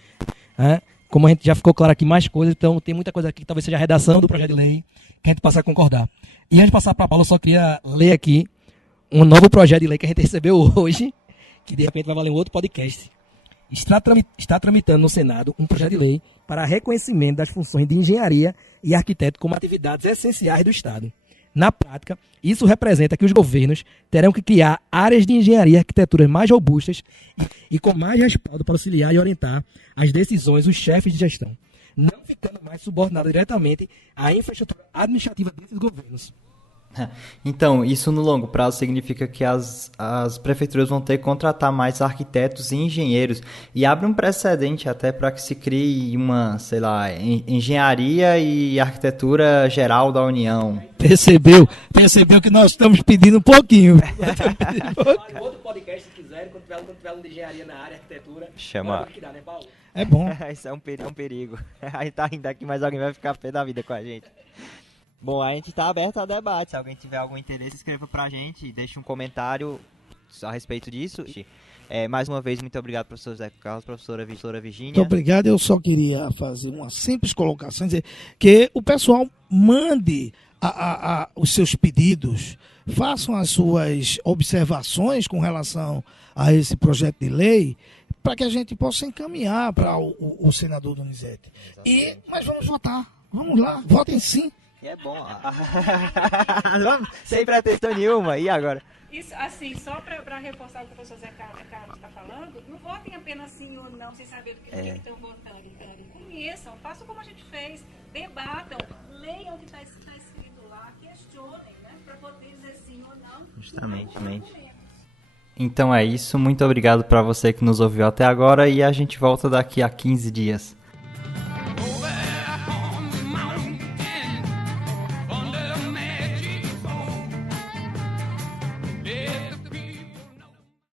Né? Como a gente já ficou claro aqui, mais coisas, então tem muita coisa aqui que talvez seja a redação do projeto de lei, que a gente passa a concordar. E antes de passar para a Paula, eu só queria ler aqui um novo projeto de lei que a gente recebeu hoje, que de repente vai valer um outro podcast. Está tramitando no Senado um projeto de lei para reconhecimento das funções de engenharia e arquiteto como atividades essenciais do Estado. Na prática, isso representa que os governos terão que criar áreas de engenharia e arquitetura mais robustas e com mais respaldo para auxiliar e orientar as decisões dos chefes de gestão, não ficando mais subordinado diretamente à infraestrutura administrativa desses governos. Então, isso no longo prazo significa que as prefeituras vão ter que contratar mais arquitetos e engenheiros e abre um precedente até para que se crie uma, sei lá, engenharia e arquitetura geral da União. Percebeu que nós estamos pedindo um pouquinho. Outro podcast, se quiserem, quando tiver um de engenharia na área, arquitetura, chama. Dá, né, Paulo? É bom. Isso é um perigo. A gente tá rindo aqui, mas alguém vai ficar pé da vida com a gente. Bom, a gente está aberto a debate. Se alguém tiver algum interesse, escreva pra gente e deixe um comentário a respeito disso. Mais uma vez, muito obrigado, professor Zé Carlos, professora Virgínia. Muito obrigado. Eu só queria fazer uma simples colocação, dizer que o pessoal mande os seus pedidos, façam as suas observações com relação a esse projeto de lei, para que a gente possa encaminhar para o senador Donizete. Mas vamos votar. Vamos lá, votem sim. E é bom. Sem pretensão nenhuma. E agora? Isso, assim, só para reforçar o que o professor Zé Carlos está falando, não votem apenas sim ou não, sem saber do que estão votando. Conheçam, façam como a gente fez, debatam, leiam o que está escrito lá, questionem, né, para poder dizer sim ou não. Justamente. Então é isso. Muito obrigado para você que nos ouviu até agora e a gente volta daqui a 15 dias.